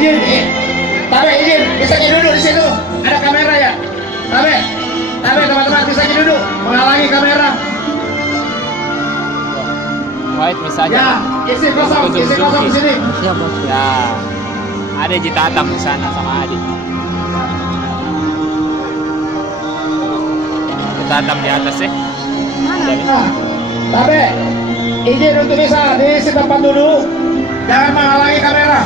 izin, Tabe izin, bisa duduk di situ. Ada kamera ya. Tabe, teman-teman bisa duduk, menghalangi kamera. White misalnya. Ya, isi kosong di sini. Siap bos. Ya. Ada Jitatam di sana sama Adi. Jitatam di atas ya. Nah, Tabe, izin untuk bisa di tempat duduk. Jangan menghalangi kamera.